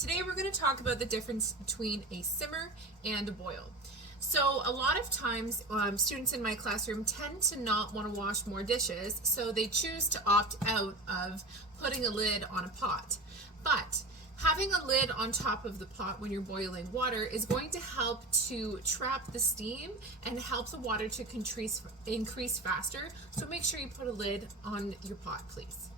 Today we're going to talk about the difference between a simmer and a boil. So a lot of times students in my classroom tend to not want to wash more dishes, so they choose to opt out of putting a lid on a pot. But having a lid on top of the pot when you're boiling water is going to help to trap the steam and help the water to increase faster. So make sure you put a lid on your pot, please.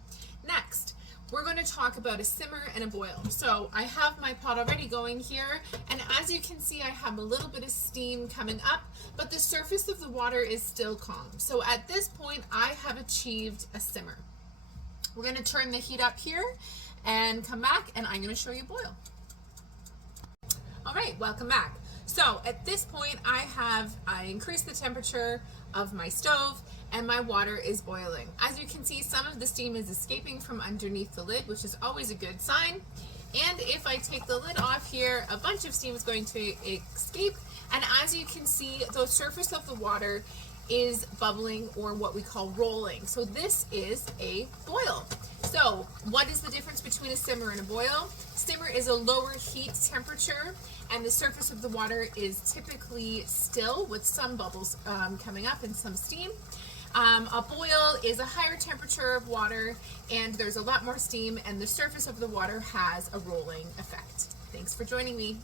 Next, we're going to talk about a simmer and a boil. So I have my pot already going here, and as you can see, I have a little bit of steam coming up, but the surface of the water is still calm. So at this point, I have achieved a simmer. We're going to turn the heat up here and come back, and I'm going to show you boil. All right, welcome back. So at this point, I increased the temperature of my stove and my water is boiling. As you can see, some of the steam is escaping from underneath the lid, which is always a good sign. And if I take the lid off here, a bunch of steam is going to escape. And as you can see, the surface of the water is bubbling, or what we call rolling. So this is a boil. So what is the difference between a simmer and a boil? Simmer is a lower heat temperature, and the surface of the water is typically still with some bubbles coming up and some steam. A boil is a higher temperature of water, and there's a lot more steam, and the surface of the water has a rolling effect. Thanks for joining me.